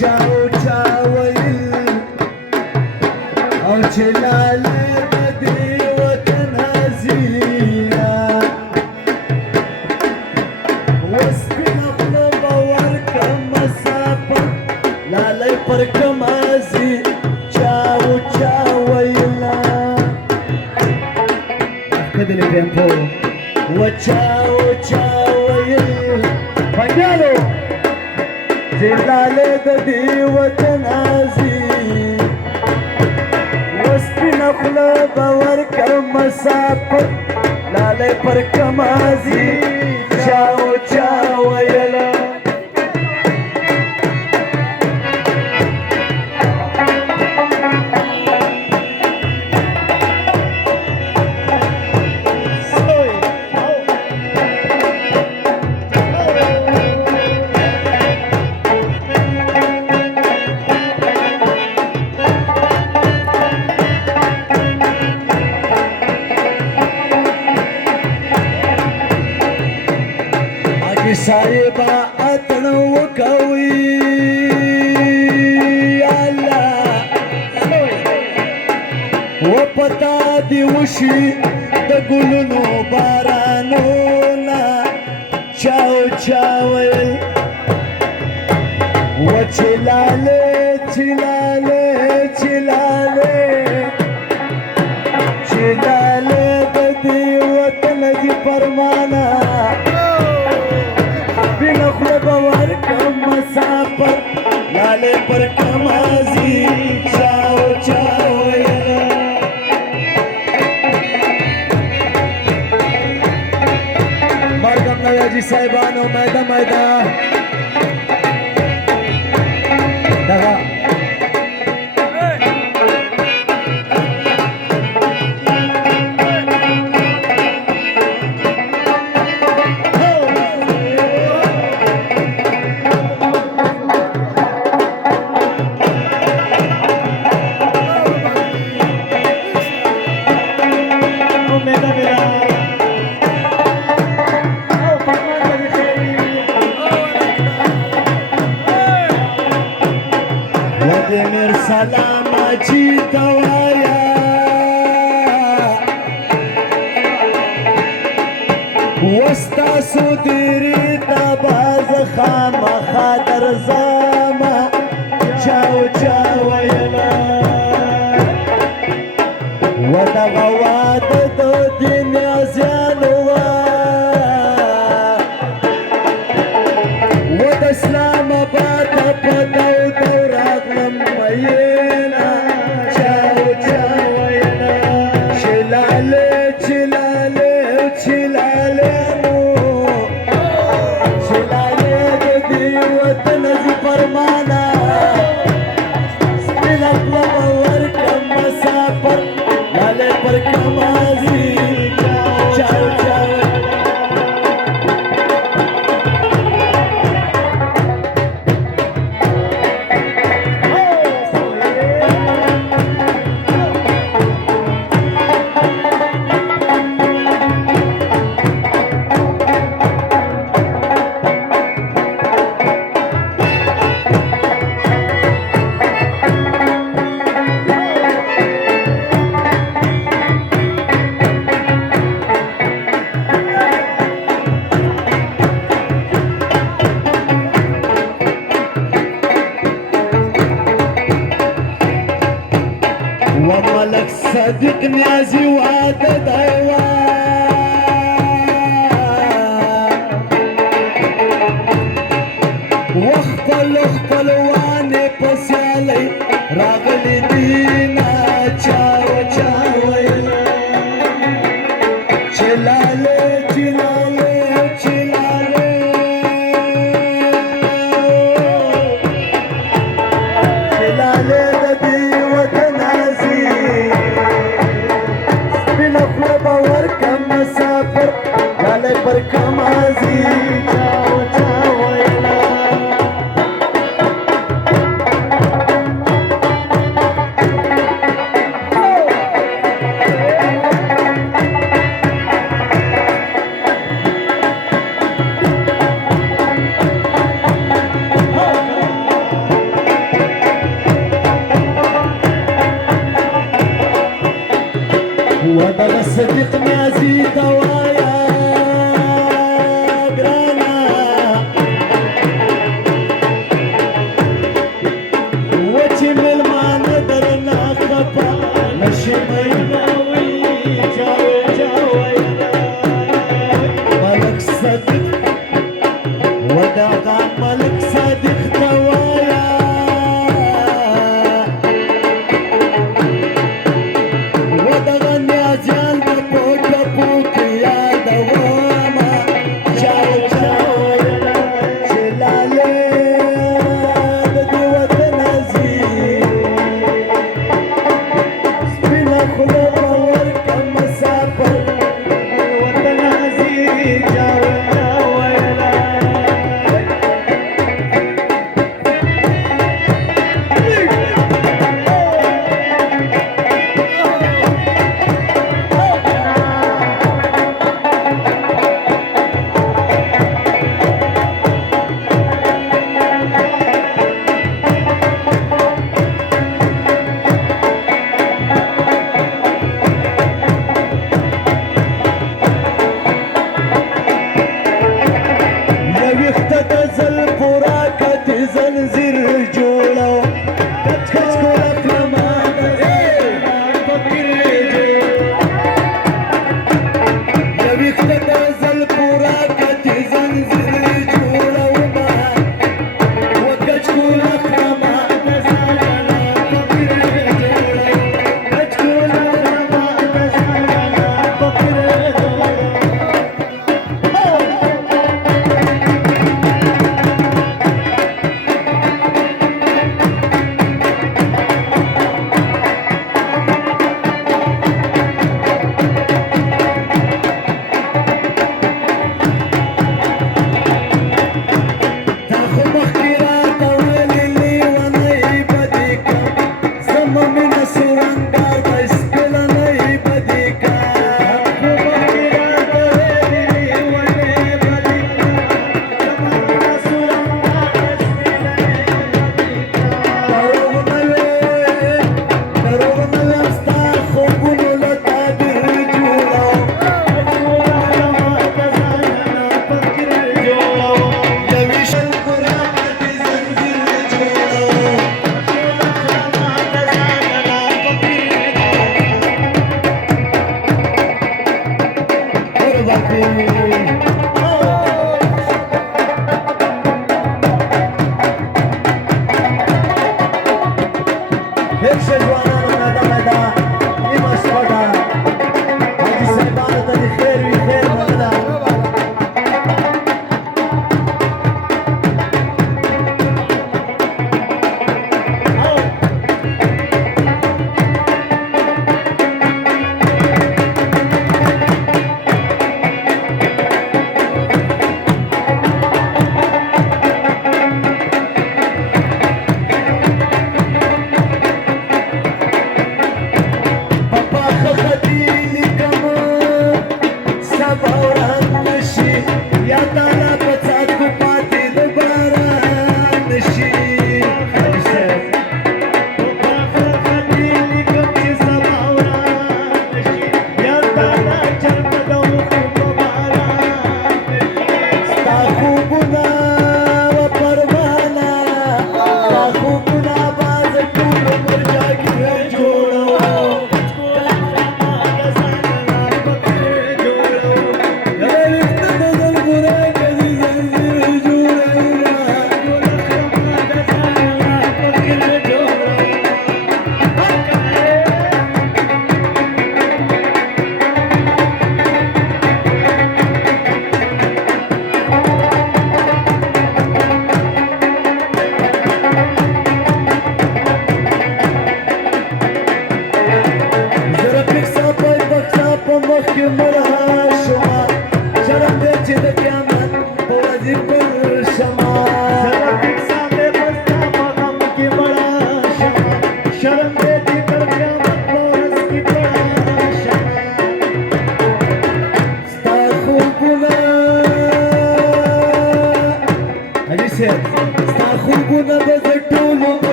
چاو چاویل او چلاله بدی وطن هزینا وسپین اخلو باور کم مسافر لالی پر کم ازی چاو چاویلا کدلی ٹیمپو و چاو چاویل پنجالو جلاله د دې وطن ازي وسپین خله باور کم مسافر لاله پر کم ازي چاو چاو ویلا साहिबा अतण वकवी अल्लाह वो पता दिवशी द गुलनो बारानोना चाव चावल वो चिलाले चिलाले चिलाले चिलाले ददी वतन जी परमाना باور کم مسافر لاله پر کمازی چاو چاو مرگم نویاجی صاحبانو میده میده دغا Vladimir Salamachi Tawaya Wasta Sudiri Tabaz Khama Khadar Zama Chao Chao Yana Wadagawad Do Dinya Zyanuwa Wad Islamabad Padaw Mayena, chao chao yana, chilale chilale chilale mo, chilale de watan zi parmana, spilak lawar kam masafar, lale par kamazi, chao chao. وملك صديق نازي وعدد واخطل اخطل واني بسالي راغلي دينا چاو چاو چلالي چلالي چلالي چلالي ددي وطن دغه ملک صادق توایا و دغه نیازیان په پوټه پوکې یادومه چاو چاو چې لالې د دې وطن ځي سپینه خوله به ورکړه مسافر وطن ځي چاو چاو ویله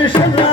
Krishna